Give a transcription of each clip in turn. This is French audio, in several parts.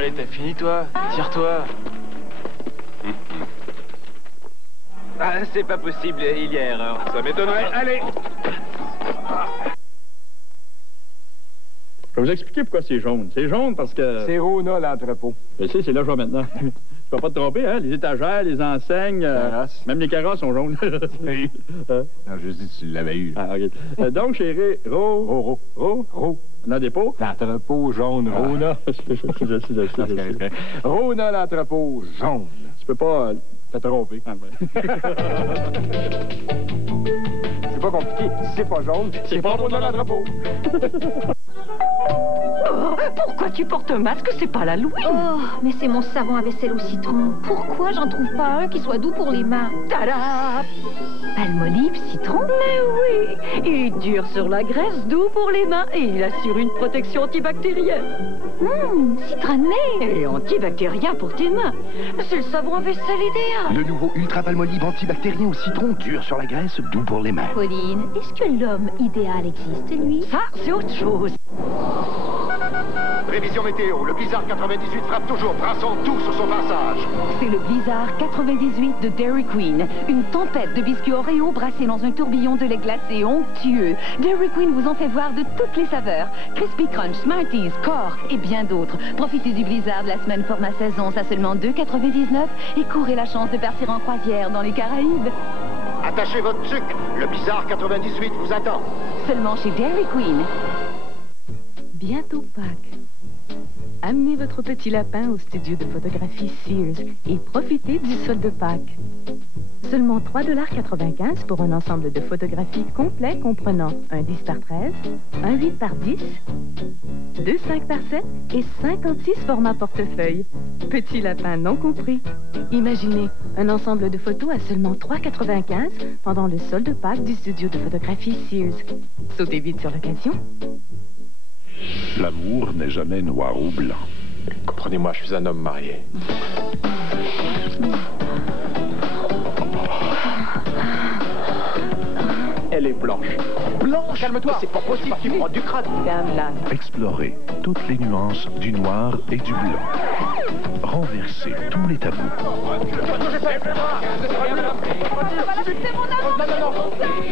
allez, t'as fini, toi? Tire-toi. Ah, c'est pas possible, il y a erreur. Ça m'étonnerait. Allez! Je vais vous expliquer pourquoi c'est jaune. C'est jaune parce que... C'est Rona, l'entrepôt. Je sais, c'est là que je vais maintenant. Tu vas pas te tromper, hein? Les étagères, les enseignes, même les carrosses sont jaunes. Oui. Non, je dis tu l'avais eu. Ah, OK. Donc, chérie, Ro. Dans le dépôt. L'entrepôt jaune, Rona. Je sais. Rona, l'entrepôt jaune. Tu peux pas... T'as trompé. Ah, ouais. C'est pas compliqué. Si c'est pas jaune, c'est pas Rona, l'entrepôt. Oh, pourquoi tu portes un masque? C'est pas l'Halloween. Oh, mais c'est mon savon à vaisselle au citron. Pourquoi j'en trouve pas un qui soit doux pour les mains? Tada! Palmolive, citron? Mais oui! Il dure sur la graisse, doux pour les mains et il assure une protection antibactérienne. Citronné. Et antibactérien pour tes mains. C'est le savon à vaisselle idéal. Le nouveau Ultra Palmolive antibactérien au citron, dur sur la graisse, doux pour les mains. Pauline, est-ce que l'homme idéal existe, lui? Ça, c'est autre chose. Prévision météo, le blizzard 98 frappe toujours, brassant tout sur son passage. C'est le blizzard 98 de Dairy Queen. Une tempête de biscuits Oreo brassés dans un tourbillon de lait glacé onctueux. Dairy Queen vous en fait voir de toutes les saveurs. Crispy Crunch, Smarties, Core et bien d'autres. Profitez du blizzard de la semaine format saison, ça seulement $2,99 et courez la chance de partir en croisière dans les Caraïbes. Attachez votre sucre, le blizzard 98 vous attend. Seulement chez Dairy Queen. Bientôt Pâques. Amenez votre petit lapin au studio de photographie Sears et profitez du solde Pâques. Seulement $3,95 pour un ensemble de photographies complet comprenant un 10 par 13, un 8 par 10, 2 5 par 7 et 56 formats portefeuille. Petit lapin non compris. Imaginez un ensemble de photos à seulement $3,95 pendant le solde Pâques du studio de photographie Sears. Sautez vite sur l'occasion. L'amour n'est jamais noir ou blanc. Comprenez-moi, je suis un homme marié. Elle est blanche. Blanche? Calme-toi. C'est pas possible, tu prends du crâne. Explorez toutes les nuances du noir et du blanc. Renversez tous les tabous.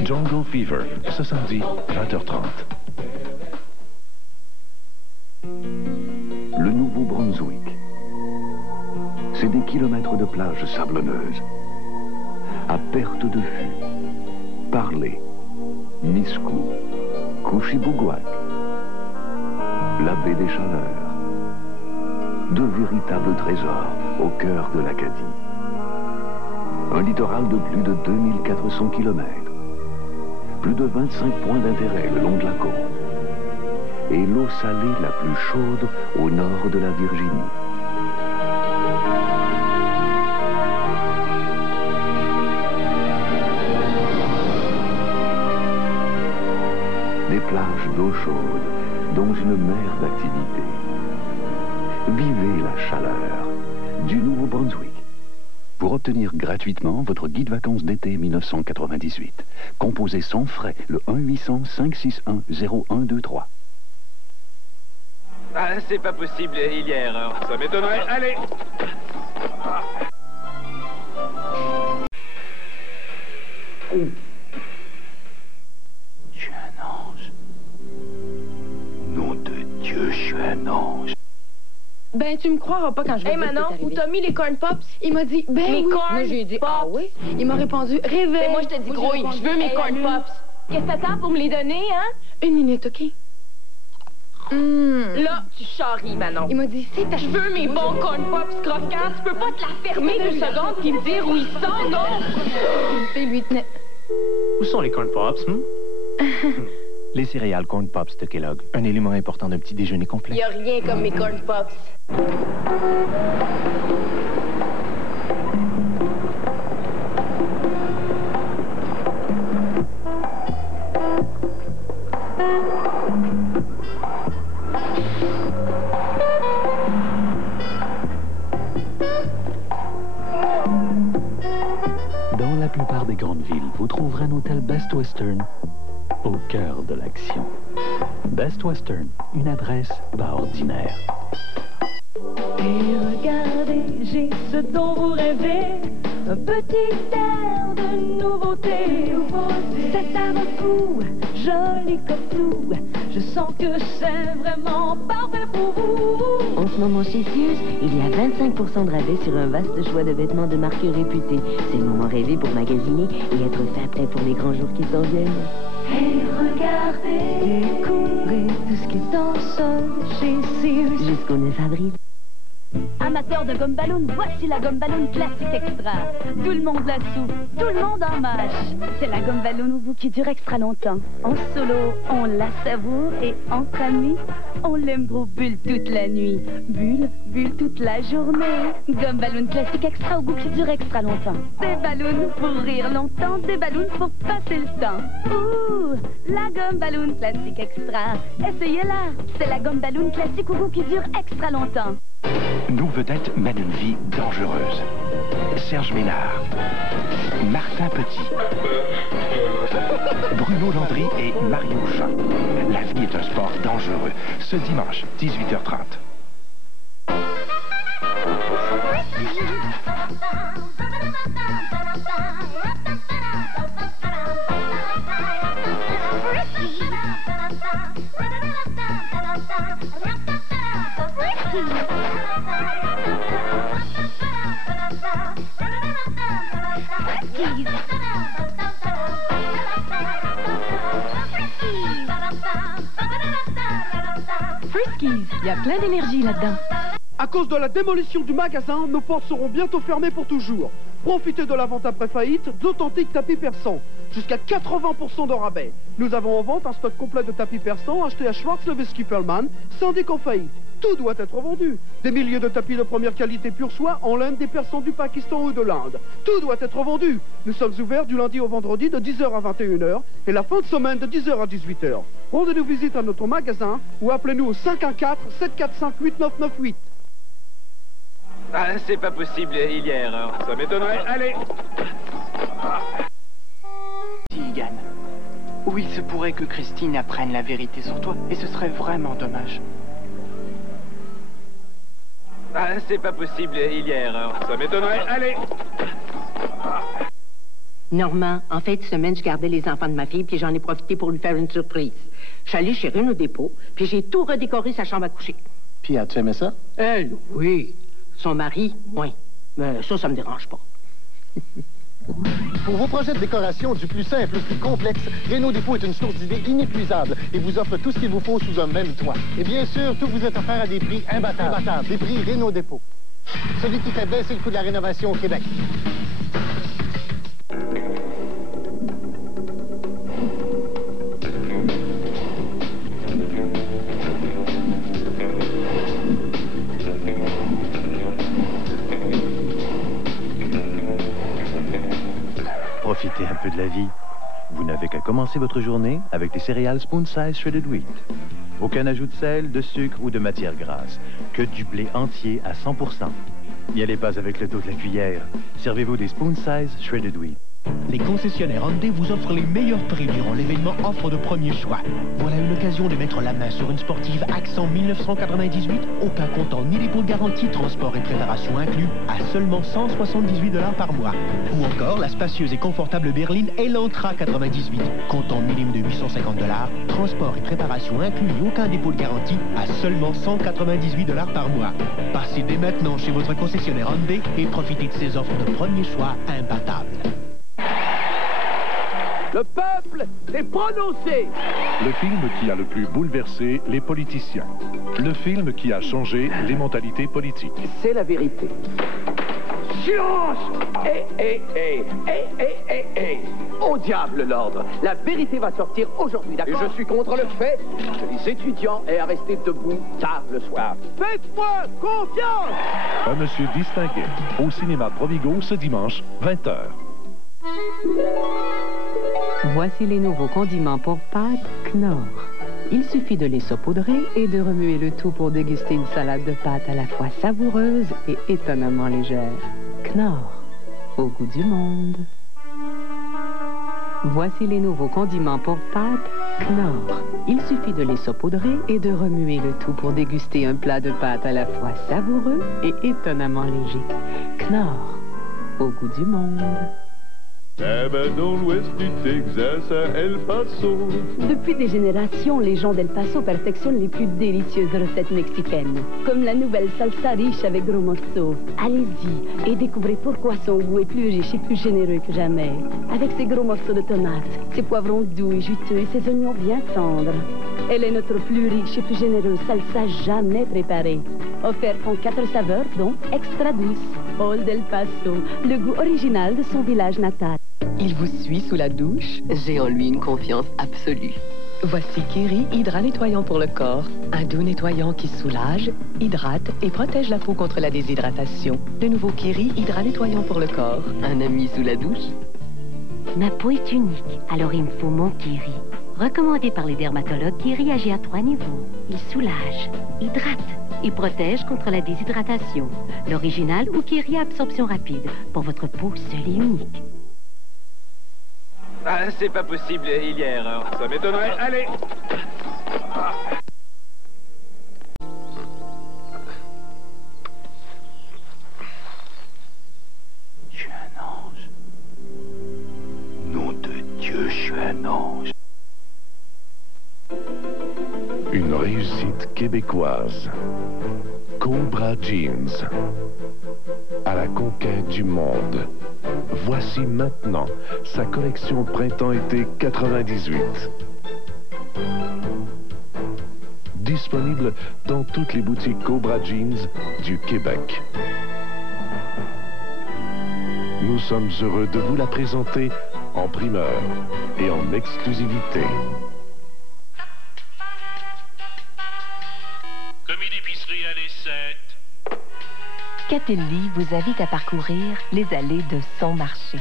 Jungle Fever, ce samedi, 20h30. Le Nouveau-Brunswick. C'est des kilomètres de plages sablonneuses. À perte de vue. Parler. Nisku. Couchibougouac. La baie des Chaleurs. De véritables trésors au cœur de l'Acadie. Un littoral de plus de 2400 km. Plus de 25 points d'intérêt le long de la côte. Et l'eau salée la plus chaude au nord de la Virginie. Des plages d'eau chaude dans une mer d'activité. Vivez la chaleur du Nouveau-Brunswick. Pour obtenir gratuitement votre guide vacances d'été 1998, composez sans frais le 1-800-561-0123. Ah, c'est pas possible, il y a erreur. Ça m'étonnerait. Allez! Je suis un ange. Nom de Dieu, je suis un ange. Ben, tu me croiras pas quand je vais dire Manon, que c'est où arrivé. t'as mis les corn pops? Il m'a dit, ben Les oui. corn Moi, j'ai dit, pops. ah oui? Il m'a répondu, réveille. Ben, moi, je te dis, gros, je veux mes corn pops. Qu'est-ce que t'attends pour me les donner, hein? Une minute, OK? Là, tu charries, Manon. Il m'a dit, c'est ta... Je veux mes bons corn pops croquants. Tu peux pas te la fermer 2 secondes puis me dire où ils sont, non? C'est lui tenait. Où sont les corn pops, Les céréales Corn Pops de Kellogg, un élément important d'un petit déjeuner complet. Y a rien comme mes corn pops. Dans la plupart des grandes villes, vous trouverez un hôtel Best Western au cœur de l'action. Best Western, une adresse pas ordinaire. petit air de nouveauté. C'est un fou, joli comme tout. Je sens que c'est vraiment parfait pour vous. En ce moment chez Sears, il y a 25% de rabais sur un vaste choix de vêtements de marque réputée. C'est le moment rêvé pour magasiner et être fin prêt pour les grands jours qui s'en viennent. Et regardez, découvrez tout ce qui est en solde chez Sears. Jusqu'au 9 avril. Amateurs de gomme ballon, voici la gomme ballon classique extra. Tout le monde la soupe, tout le monde en mâche. C'est la gomme ballon au bout qui dure extra longtemps. En solo, on la savoure et entre amis, on l'aime trop bulle toute la nuit. Bulle toute la journée. Gomme ballon classique extra au bout qui dure extra longtemps. Des ballons pour rire longtemps, des ballons pour passer le temps. Ouh, la gomme ballon classique extra. Essayez-la, c'est la gomme ballon classique au goût qui dure extra longtemps. Nos vedettes mènent une vie dangereuse. Serge Ménard, Martin Petit, Bruno Landry et Mario Jean. La vie est un sport dangereux. Ce dimanche, 18h30. Friskies, il y a plein d'énergie là-dedans. À cause de la démolition du magasin, nos portes seront bientôt fermées pour toujours. Profitez de la vente après faillite d'authentiques tapis persans. Jusqu'à 80% de rabais. Nous avons en vente un stock complet de tapis persans achetés à Schwarz-Lewis-Kipperman, syndic en faillite. Tout doit être vendu. Des milliers de tapis de première qualité pure soie en laine des persans du Pakistan ou de l'Inde. Tout doit être vendu. Nous sommes ouverts du lundi au vendredi de 10h à 21h et la fin de semaine de 10h à 18h. Rendez-nous visite à notre magasin ou appelez-nous au 514-745-8998. Ah, c'est pas possible, il y a erreur. Ça m'étonnerait. Allez. S'il gagne. Oui, il se pourrait que Christine apprenne la vérité sur toi, et ce serait vraiment dommage. Ah, c'est pas possible, il y a erreur. Ça m'étonnerait. Allez. Normand, en fin de semaine, je gardais les enfants de ma fille, puis j'en ai profité pour lui faire une surprise. Je suis allée chez Renaud Dépôt, puis j'ai tout redécoré sa chambre à coucher. Puis as-tu aimé ça? Elle, oui. Son mari, oui. Mais ça me dérange pas. Pour vos projets de décoration du plus simple au plus complexe, Renaud Dépôt est une source d'idées inépuisable et vous offre tout ce qu'il vous faut sous un même toit. Et bien sûr, tout vous est offert à des prix imbattables. Des prix Renaud Dépôt. Celui qui fait baisser le coût de la rénovation au Québec. Profitez un peu de la vie. Vous n'avez qu'à commencer votre journée avec les céréales Spoon Size Shredded Wheat. Aucun ajout de sel, de sucre ou de matière grasse. Que du blé entier à 100%. N'y allez pas avec le dos de la cuillère. Servez-vous des Spoon Size Shredded Wheat. Les concessionnaires Hyundai vous offrent les meilleurs prix durant l'événement Offre de premier choix. Voilà une occasion de mettre la main sur une sportive Accent 1998, aucun comptant ni dépôt de garantie, transport et préparation inclus, à seulement 178 $ par mois. Ou encore la spacieuse et confortable berline Elantra 98, comptant minimum de 850 $, transport et préparation inclus et aucun dépôt de garantie, à seulement 198 $ par mois. Passez dès maintenant chez votre concessionnaire Hyundai et profitez de ces offres de premier choix imbattables. Le peuple s'est prononcé. Le film qui a le plus bouleversé les politiciens. Le film qui a changé les mentalités politiques. C'est la vérité. Silence! Au diable l'ordre. La vérité va sortir aujourd'hui, d'accord? Et je suis contre le fait que les étudiants aient à rester debout tard le soir. Faites-moi confiance! Un monsieur distingué. Au cinéma Provigo ce dimanche, 20h. Voici les nouveaux condiments pour pâtes Knorr. Il suffit de les saupoudrer et de remuer le tout pour déguster une salade de pâtes à la fois savoureuse et étonnamment légère. Knorr, au goût du monde. Voici les nouveaux condiments pour pâtes Knorr. Il suffit de les saupoudrer et de remuer le tout pour déguster un plat de pâtes à la fois savoureux et étonnamment léger. Knorr, au goût du monde. Eh ben, dans l'ouest du Texas, à El Paso. Depuis des générations, les gens d'El Paso perfectionnent les plus délicieuses recettes mexicaines, comme la nouvelle salsa riche avec gros morceaux. Allez-y et découvrez pourquoi son goût est plus riche et plus généreux que jamais. Avec ses gros morceaux de tomates, ses poivrons doux et juteux et ses oignons bien tendres. Elle est notre plus riche et plus généreuse salsa jamais préparée. Offerte en 4 saveurs, dont extra douce. Old El Paso, le goût original de son village natal. Il vous suit sous la douche? J'ai en lui une confiance absolue. Voici Kiri Hydra Nettoyant pour le corps. Un doux nettoyant qui soulage, hydrate et protège la peau contre la déshydratation. Le nouveau Kiri Hydra Nettoyant pour le corps. Un ami sous la douche? Ma peau est unique, alors il me faut mon Kiri. Recommandé par les dermatologues, Kiri agit à 3 niveaux. Il soulage, hydrate et protège contre la déshydratation. L'original ou Kiri à absorption rapide pour votre peau seule et unique. Ah, c'est pas possible, il y a erreur. Ça m'étonnerait. Allez! Je suis un ange. Nom de Dieu, je suis un ange. Une réussite québécoise. Cobra Jeans. À la conquête du monde. Voici maintenant sa collection printemps-été 98. Disponible dans toutes les boutiques Cobra Jeans du Québec. Nous sommes heureux de vous la présenter en primeur et en exclusivité. Commis d'épicerie à les 7. Catelli vous invite à parcourir les allées de son marché.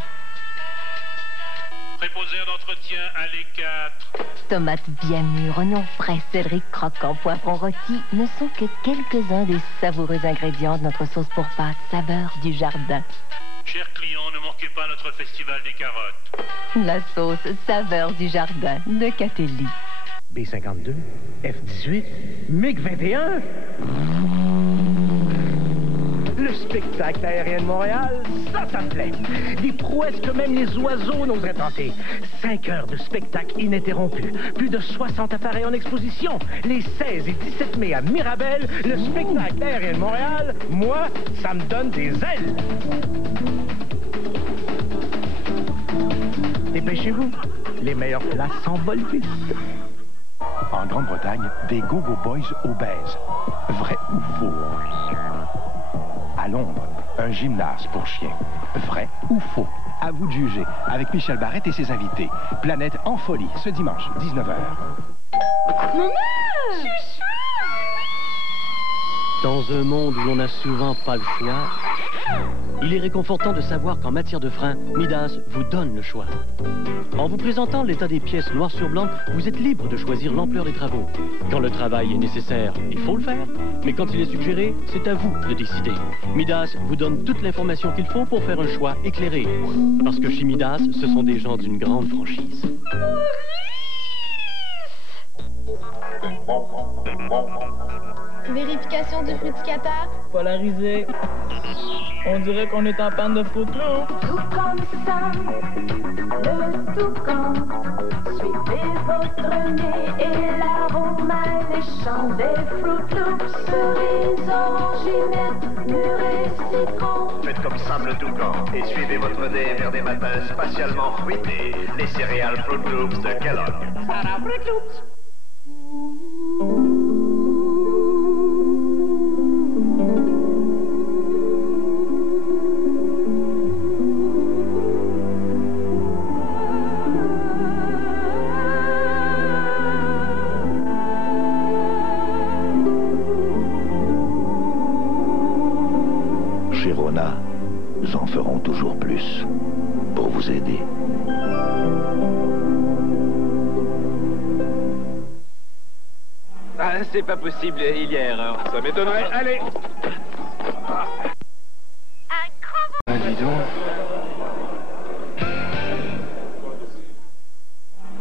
Préposé d'entretien à les 4. Tomates bien mûres, oignons frais, céleri croquant, poivrons rôtis ne sont que quelques-uns des savoureux ingrédients de notre sauce pour pâtes saveur du jardin. Chers clients, ne manquez pas notre festival des carottes. La sauce saveur du jardin de Catelli. B-52, F-18, MiG-21. Le spectacle aérien de Montréal, ça me plaît. Des prouesses que même les oiseaux n'oseraient tenter. 5 heures de spectacle ininterrompu. Plus de 60 appareils en exposition. Les 16 et 17 mai à Mirabel, le spectacle aérien de Montréal, moi, ça me donne des ailes. Dépêchez-vous, les meilleures places s'envolent vite. En Grande-Bretagne, des Go-Go Boys obèses. Vrai ou faux? À Londres, un gymnase pour chiens. Vrai ou faux? À vous de juger, avec Michel Barrette et ses invités. Planète en folie, ce dimanche, 19h. Maman! Chouchou! Dans un monde où l'on n'a souvent pas le choix, il est réconfortant de savoir qu'en matière de frein, Midas vous donne le choix. En vous présentant l'état des pièces noir sur blanc, vous êtes libre de choisir l'ampleur des travaux. Quand le travail est nécessaire, il faut le faire. Mais quand il est suggéré, c'est à vous de décider. Midas vous donne toute l'information qu'il faut pour faire un choix éclairé. Parce que chez Midas, ce sont des gens d'une grande franchise. Vérification du fruiticateur. Polarisé. On dirait qu'on est en panne de Fruit Loops. Tout comme ça, le toucan. Suivez votre nez et l'arôme alléchant des Fruit Loops. Cerises, orangines, mûres et citron. Faites comme Sam le toucan et suivez votre nez vers des matins spatialement fruités. Les céréales Fruit Loops de Kellogg. Sarah Fruit Loops. Chez Rona, nous en ferons toujours plus pour vous aider. Ah, c'est pas possible, il y a erreur. Ça m'étonnerait. Allez! Ah, dis donc.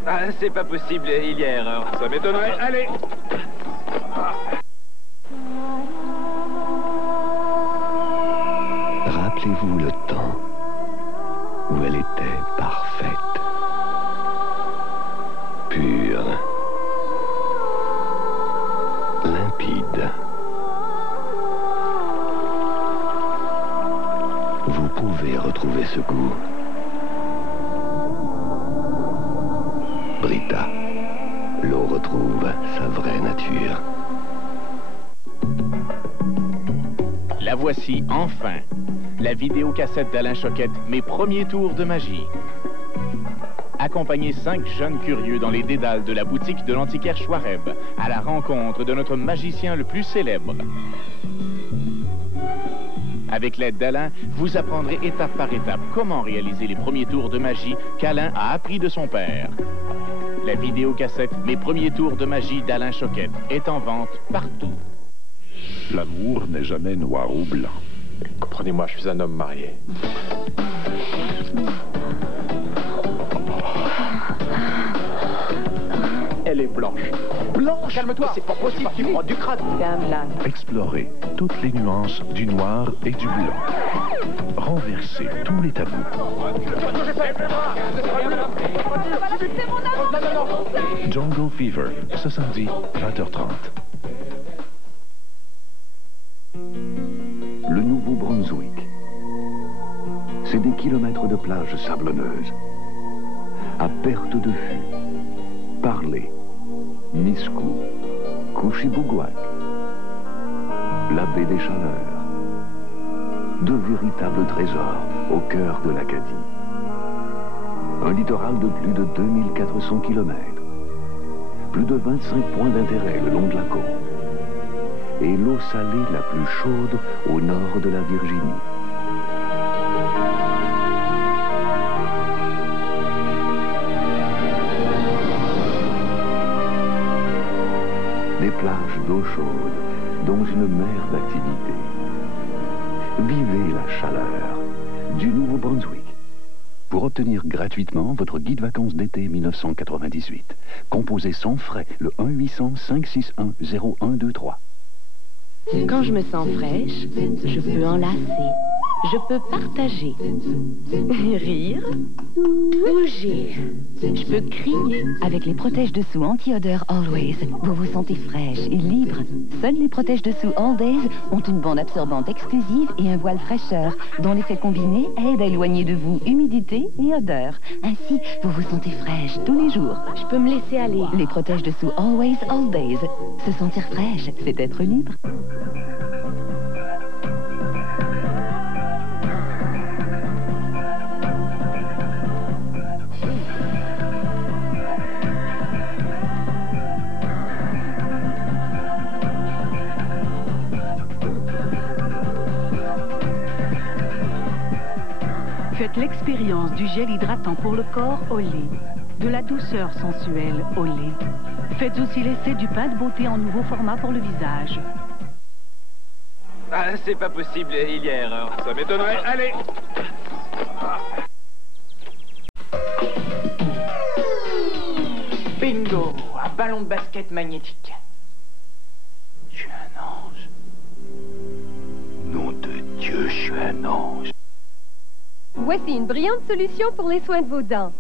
Ah, c'est pas possible, il y a erreur. Ça m'étonnerait. Allez! Rappelez-vous le temps où elle était parfaite, pure, limpide. Vous pouvez retrouver ce goût. Brita, l'eau retrouve sa vraie nature. La voici enfin, la vidéocassette d'Alain Choquette, Mes premiers tours de magie. Accompagnez 5 jeunes curieux dans les dédales de la boutique de l'antiquaire Schwareb, à la rencontre de notre magicien le plus célèbre. Avec l'aide d'Alain, vous apprendrez étape par étape comment réaliser les premiers tours de magie qu'Alain a appris de son père. La vidéocassette Mes premiers tours de magie d'Alain Choquette est en vente partout. L'amour n'est jamais noir ou blanc. Comprenez-moi, je suis un homme marié. Elle est blanche. Blanche? Calme-toi, c'est pas possible, tu prends du crâne. Explorez toutes les nuances du noir et du blanc. Renversez tous les tabous. Jungle Fever, ce samedi, 20h30. Le Nouveau-Brunswick. C'est des kilomètres de plages sablonneuses. À perte de vue. Parler, Nisku, Couchibouguac, la baie des Chaleurs. De véritables trésors au cœur de l'Acadie. Un littoral de plus de 2400 km. Plus de 25 points d'intérêt le long de la côte. Et l'eau salée la plus chaude au nord de la Virginie. Des plages d'eau chaude dans une mer d'activité. Vivez la chaleur du Nouveau-Brunswick. Pour obtenir gratuitement votre guide vacances d'été 1998, composez sans frais le 1-800-561-0123. Quand je me sens fraîche, je peux enlacer, je peux partager, rire, bouger. Je peux crier. Avec les protège-dessous anti-odeur Always, vous vous sentez fraîche et libre. Seuls les protège-dessous All Days ont une bande absorbante exclusive et un voile fraîcheur, dont l'effet combiné aide à éloigner de vous humidité et odeur. Ainsi, vous vous sentez fraîche tous les jours. Je peux me laisser aller. Les protège-dessous Always All Days. Se sentir fraîche, c'est être libre. Faites l'expérience du gel hydratant pour le corps au lait, de la douceur sensuelle au lait. Faites aussi l'essai du pain de beauté en nouveau format pour le visage. Ah, c'est pas possible, il y a erreur. Ça m'étonnerait. Allez! Bingo! Un ballon de basket magnétique. Je suis un ange. Nom de Dieu, je suis un ange. Voici une brillante solution pour les soins de vos dents.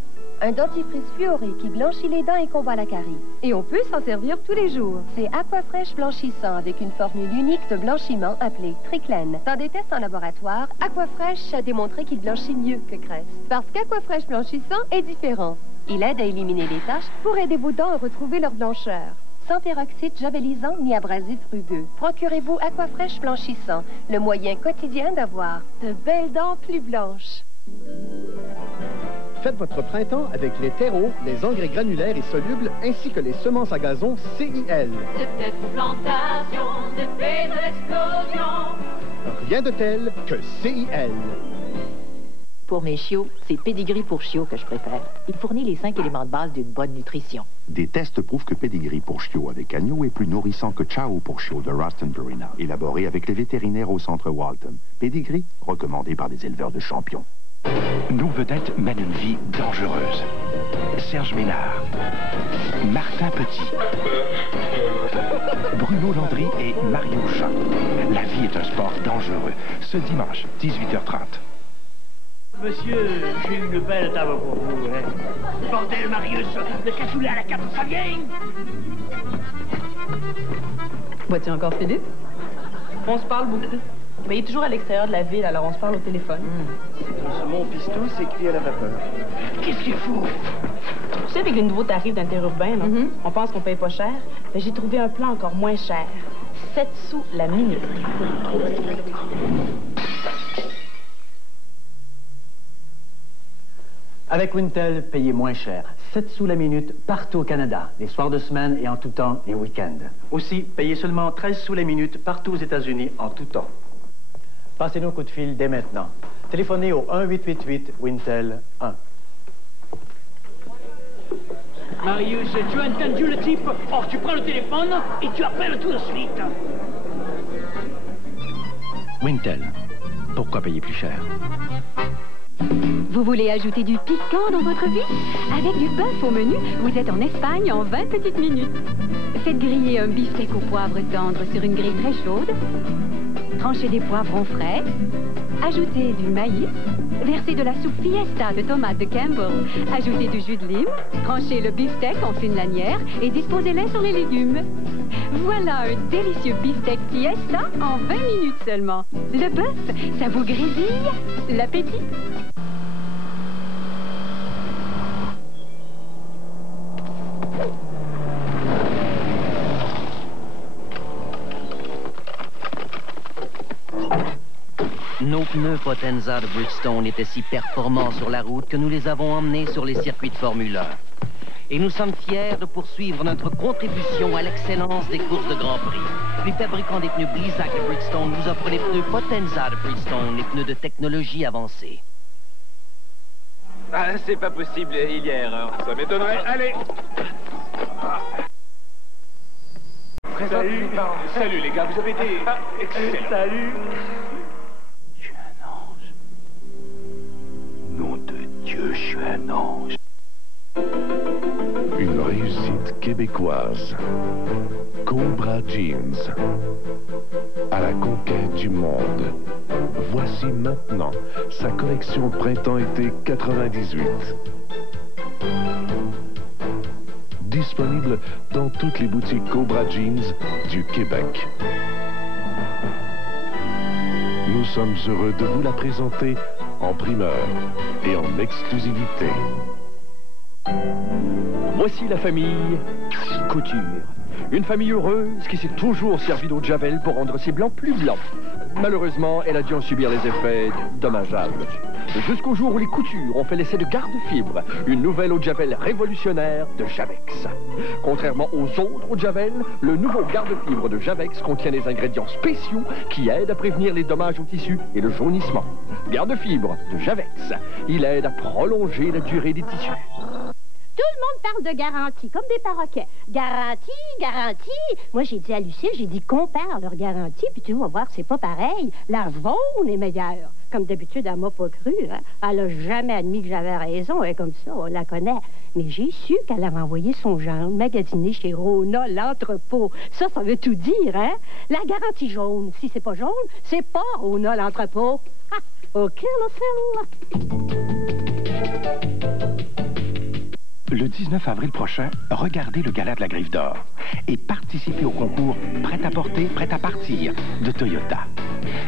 Un dentifrice fluoré qui blanchit les dents et combat la carie. Et on peut s'en servir tous les jours. C'est Aquafresh blanchissant avec une formule unique de blanchiment appelée Triclen. Dans des tests en laboratoire, Aquafresh a démontré qu'il blanchit mieux que Crest. Parce qu'Aquafresh blanchissant est différent. Il aide à éliminer les taches pour aider vos dents à retrouver leur blancheur. Sans peroxyde javelisant ni abrasif rugueux. Procurez-vous Aquafresh blanchissant, le moyen quotidien d'avoir de belles dents plus blanches. Faites votre printemps avec les terreaux, les engrais granulaires et solubles, ainsi que les semences à gazon CIL. C'était une plantation, c'était de l'explosion. Rien de tel que CIL. Pour mes chiots, c'est Pedigree pour chiots que je préfère. Il fournit les 5 éléments de base d'une bonne nutrition. Des tests prouvent que Pedigree pour chiots avec agneau est plus nourrissant que Chow pour chiots de Ruston Purina, élaboré avec les vétérinaires au centre Walton. Pedigree, recommandé par des éleveurs de champions. Nos vedettes mènent une vie dangereuse. Serge Ménard, Martin Petit, Bruno Landry et Mario Chat. La vie est un sport dangereux. Ce dimanche, 18h30. Monsieur, j'ai une belle table pour vous, hein. Bordel, Marius, le cassoulet à la 4, ça vient. Vois-tu encore Philippe? On se parle beaucoup. Ben, il est toujours à l'extérieur de la ville, alors on se parle au téléphone. Mon pistou, c'est cuit à la vapeur. Qu'est-ce qu'il faut? Tu sais, avec les nouveaux tarifs d'interurbain, on pense qu'on paye pas cher. Ben, j'ai trouvé un plan encore moins cher. 7 sous la minute. Avec Wintel, payez moins cher. 7 sous la minute partout au Canada, les soirs de semaine et en tout temps et week-ends. Aussi, payez seulement 13 sous la minute partout aux États-Unis en tout temps. Passez-nous un coup de fil dès maintenant. Téléphonez au 1-888-Wintel-1. Marius, tu as entendu le type? Or, tu prends le téléphone et tu appelles tout de suite. Wintel. Pourquoi payer plus cher? Vous voulez ajouter du piquant dans votre vie? Avec du bœuf au menu, vous êtes en Espagne en 20 petites minutes. Faites griller un beefsteak au poivre tendre sur une grille très chaude. Tranchez des poivrons frais. Ajoutez du maïs. Versez de la soupe fiesta de tomates de Campbell. Ajoutez du jus de lime. Tranchez le beefsteak en fines lanières et disposez-les sur les légumes. Voilà un délicieux beefsteak fiesta en 20 minutes seulement. Le bœuf, ça vous grésille l'appétit. Nos pneus Potenza de Bridgestone étaient si performants sur la route que nous les avons emmenés sur les circuits de Formule 1. Et nous sommes fiers de poursuivre notre contribution à l'excellence des courses de Grand Prix. Les fabricants des pneus Blizzak de Bridgestone nous offrent les pneus Potenza de Bridgestone, les pneus de technologie avancée. Ah, c'est pas possible, il y a erreur. Ça m'étonnerait. Allez. Salut. Salut les gars, vous avez été excellents. Salut. Nom de Dieu, je suis un ange. Une réussite québécoise. Cobra Jeans. À la conquête du monde. Voici maintenant sa collection printemps-été 98. Disponible dans toutes les boutiques Cobra Jeans du Québec. Nous sommes heureux de vous la présenter en primeur et en exclusivité. Voici la famille Couture. Une famille heureuse qui s'est toujours servi d'eau de Javel pour rendre ses blancs plus blancs. Malheureusement, elle a dû en subir les effets dommageables. Jusqu'au jour où les Coutures ont fait l'essai de Garde-Fibre, une nouvelle eau de Javel révolutionnaire de Javex. Contrairement aux autres eau de Javel, le nouveau Garde-Fibre de Javex contient des ingrédients spéciaux qui aident à prévenir les dommages aux tissus et le jaunissement. Garde-Fibre de Javex, il aide à prolonger la durée des tissus. Tout le monde parle de garantie, comme des perroquets. Garantie, garantie. Moi, j'ai dit à Lucille, j'ai dit compare leur garantie, puis tu vas voir, c'est pas pareil. La jaune est meilleure. Comme d'habitude, elle m'a pas cru. Hein? Elle a jamais admis que j'avais raison. Elle est comme ça, on la connaît. Mais j'ai su qu'elle avait envoyé son genre magasiner chez Rona l'entrepôt. Ça veut tout dire, hein? La garantie jaune, si c'est pas jaune, c'est pas Rona l'entrepôt. Ah, OK, là, Le 19 avril prochain, regardez le gala de la Griffe d'Or et participez au concours Prêt à porter, prêt à partir de Toyota.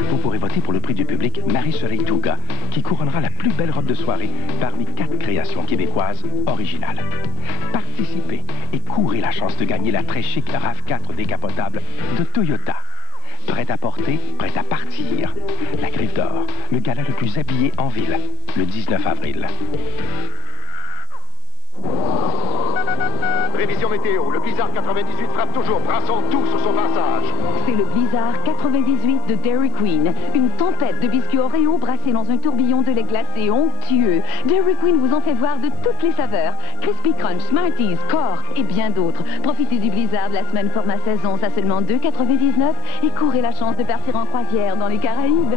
Vous pourrez voter pour le prix du public Marie-Soleil Touga, qui couronnera la plus belle robe de soirée parmi 4 créations québécoises originales. Participez et courez la chance de gagner la très chic RAV4 décapotable de Toyota. Prêt à porter, prêt à partir. La Griffe d'Or, le gala le plus habillé en ville, le 19 avril. Prévision météo, le blizzard 98 frappe toujours, brassant tout sur son passage. C'est le blizzard 98 de Dairy Queen. Une tempête de biscuits Oreo brassés dans un tourbillon de lait glacé onctueux. Dairy Queen vous en fait voir de toutes les saveurs. Crispy Crunch, Smarties, Core et bien d'autres. Profitez du blizzard de la semaine format saison à seulement $2,99 et courez la chance de partir en croisière dans les Caraïbes.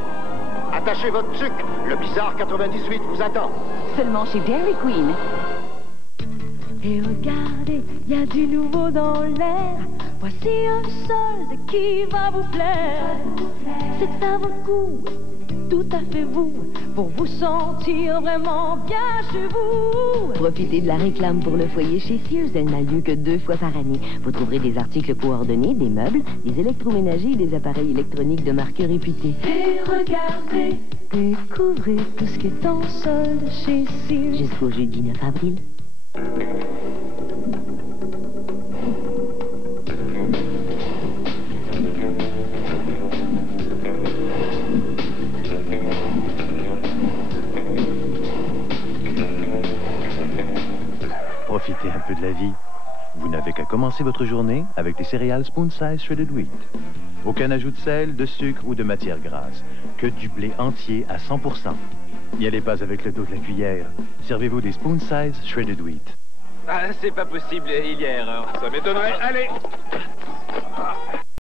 Attachez votre sucre, le blizzard 98 vous attend. Seulement chez Dairy Queen. Et regardez, il y a du nouveau dans l'air. Voici un solde qui va vous plaire. C'est à votre goût, tout à fait vous, pour vous sentir vraiment bien chez vous. Profitez de la réclame pour le foyer chez Sears. Elle n'a lieu que 2 fois par année. Vous trouverez des articles coordonnés, des meubles, des électroménagers et des appareils électroniques de marque réputée. Et regardez, découvrez tout ce qui est en solde chez Sears. Jusqu'au jeudi 9 avril. Profitez un peu de la vie. Vous n'avez qu'à commencer votre journée avec des céréales Spoon Size Shredded Wheat. Aucun ajout de sel, de sucre ou de matière grasse. Que du blé entier à 100%. N'y allez pas avec le dos de la cuillère. Servez-vous des Spoon Size Shredded Wheat. Ah, c'est pas possible, il y a erreur. Ça m'étonnerait. Allez!